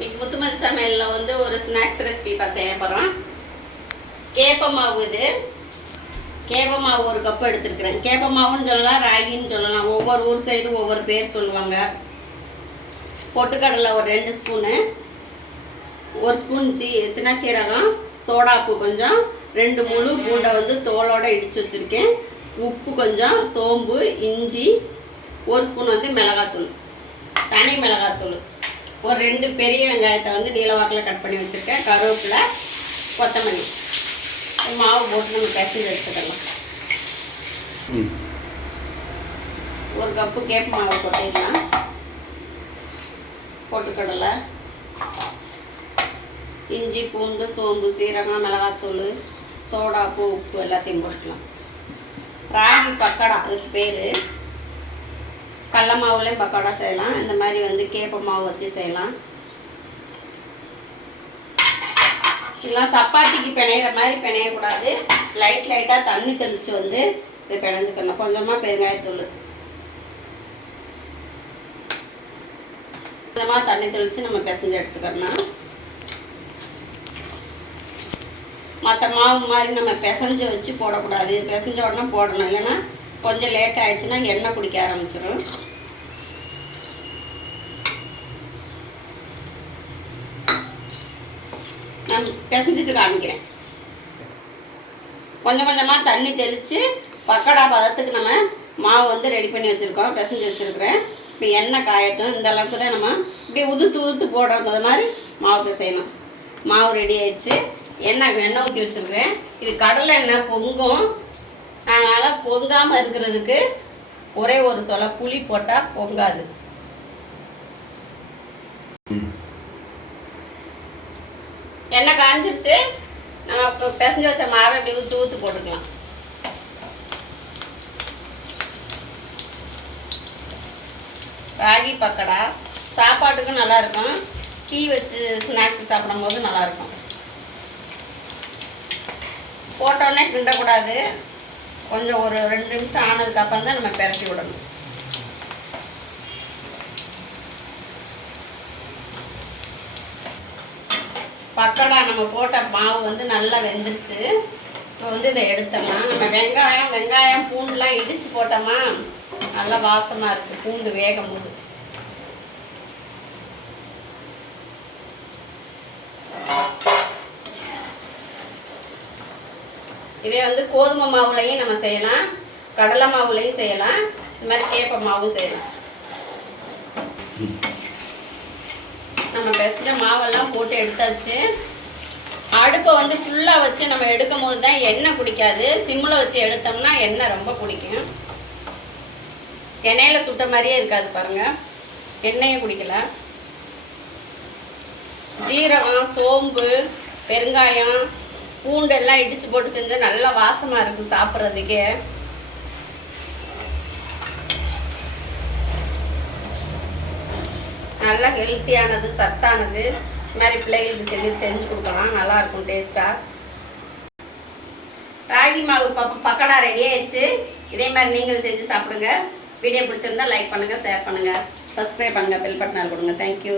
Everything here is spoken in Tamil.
இன்னைக்கு முத்துமதி சமையலில் வந்து ஒரு ஸ்நாக்ஸ் ரெசிபி செய்ய போகிறோம். கேப்ப மாவு. இது கேப்ப மாவு ஒரு கப்பு எடுத்துருக்கிறேன். கேப்ப மாவுன்னு சொல்லலாம், ராகின்னு சொல்லலாம். ஒவ்வொரு ஊர் சைடு ஒவ்வொரு பேர் சொல்லுவாங்க. பொட்டுக்கடலை ஒரு 2 ஸ்பூனு, 1 ஸ்பூன் சின்ன சீரகம், சோடாப்பு கொஞ்சம், 2 முழு பூண்டை வந்து தோலோடு இடித்து வச்சுருக்கேன், உப்பு கொஞ்சம், சோம்பு, இஞ்சி, 1 ஸ்பூன் வந்து மிளகாத்தூள், தனி மிளகாத்தூள், ஒரு 2 பெரிய வெங்காயத்தை வந்து நீளவாக்கில் கட் பண்ணி வச்சுருக்கேன், கருவேப்பிலை, கொத்தமல்லி. மாவு போட்டு நம்ம பிசைஞ்சு எடுத்துக்கலாம். 1 கப்பு கேப்ப மாவு கொட்டிடலாம். பொட்டுக்கடலை, இஞ்சி, பூண்டு, சோம்பு, சீரகம், மிளகாத்தூள், சோடாப்பு, உப்பு எல்லாத்தையும் போட்டுக்கலாம். ராகி பக்கடா அதுக்கு பேர். கடல மாவுலேயும் பக்கோடா செய்யலாம். இந்த மாதிரி வந்து கேப்ப மாவு வச்சு செய்யலாம். இதெல்லாம் சப்பாத்திக்கு பிணையிற மாதிரி பிணையக்கூடாது. லைட்டாக தண்ணி தெளித்து வந்து இது பிணைஞ்சிக்கணும். கொஞ்சமாக பெருங்காயத்தூள், கொஞ்சமாக தண்ணி தெளித்து நம்ம பிசைஞ்சு எடுத்துக்கணும். மற்ற மாவு மாதிரி நம்ம பிசைஞ்சு வச்சு போடக்கூடாது. பிசைஞ்ச உடனே போடணும், இல்லைன்னா கொஞ்சம் லேட் ஆயிடுச்சுன்னா எண்ணெய் குடிக்க ஆரம்பிச்சிடும். நான் பிசைஞ்சிட்டு காமிக்கிறேன். கொஞ்சம் கொஞ்சமாக தண்ணி தெளித்து பக்கோடா பதத்துக்கு நம்ம மாவு வந்து ரெடி பண்ணி வச்சுருக்கோம், பிசைஞ்சு வச்சுருக்கிறேன். இப்போ எண்ணெய் காயட்டும். இந்த அளவுக்கு தான் நம்ம இப்படி உதுத்து போடுறது மாதிரி மாவு பிசையணும். மாவு ரெடி ஆயிடுச்சு. எண்ணெய் ஊற்றி வச்சுருக்கிறேன். இது கடலை எண்ணெய் பொங்கும். அதனால் பொங்காமல் இருக்கிறதுக்கு ஒரே ஒரு சொலை புளி போட்டால் பொங்காது. எண்ணெய் காஞ்சிருச்சு. நம்ம இப்போ பிசைஞ்சு வச்ச மாவை இப்படி ஊற்று போட்டுக்கலாம். ராகி பக்கடா சாப்பாட்டுக்கும் நல்லாயிருக்கும். டீ வச்சு ஸ்நாக்ஸ் சாப்பிடும் போது நல்லாயிருக்கும். போட்டோடனே கிண்டக்கூடாது. கொஞ்சம் ஒரு 2 நிமிஷம் ஆனதுக்கப்புறம் தான் நம்ம பெரட்டி விடணும். பக்கோடா நம்ம போட்ட மாவு வந்து நல்லா வெந்துருச்சு. இப்போ வந்து இதை எடுத்துடலாம். நம்ம வெங்காயம் பூண்டுலாம் இடித்து போட்டோமா நல்லா வாசமாக இருக்குது. பூண்டு வேகும் போது இதே வந்து கோதுமை மாவுலையும் நம்ம செய்யலாம், கடலை மாவுலையும் செய்யலாம், இந்த மாதிரி கேப்ப மாவும் செய்யலாம். நம்ம பிசைஞ்ச மாவெல்லாம் போட்டு எடுத்தாச்சு. அடுப்பை வந்து ஃபுல்லாக வச்சு நம்ம எடுக்கும் போது தான் எண்ணெய் குடிக்காது. சிம்மில் வச்சு எடுத்தோம்னா எண்ணெய் ரொம்ப பிடிக்கும். எண்ணெயில் சுட்ட மாதிரியே இருக்காது பாருங்கள், எண்ணெயை குடிக்கல. ஜீரகம், சோம்பு, பெருங்காயம், பூண்டெல்லாம் இடித்து போட்டு செஞ்சால் நல்லா வாசமாக இருக்குது சாப்பிட்றதுக்கே. நல்லா ஹெல்த்தியானது, சத்தானது. இது மாதிரி பிள்ளைகளுக்கு செஞ்சு கொடுக்கலாம், நல்லாயிருக்கும் டேஸ்ட்டாக. ராகி மாவு பக்கோடா ரெடி ஆயிடுச்சு. இதே மாதிரி நீங்கள் செஞ்சு சாப்பிடுங்க. வீடியோ பிடிச்சிருந்தா லைக் பண்ணுங்கள், ஷேர் பண்ணுங்கள், சப்ஸ்கிரைப் பண்ணுங்கள், பெல் பட்டனால் கொடுங்க. தேங்க்யூ.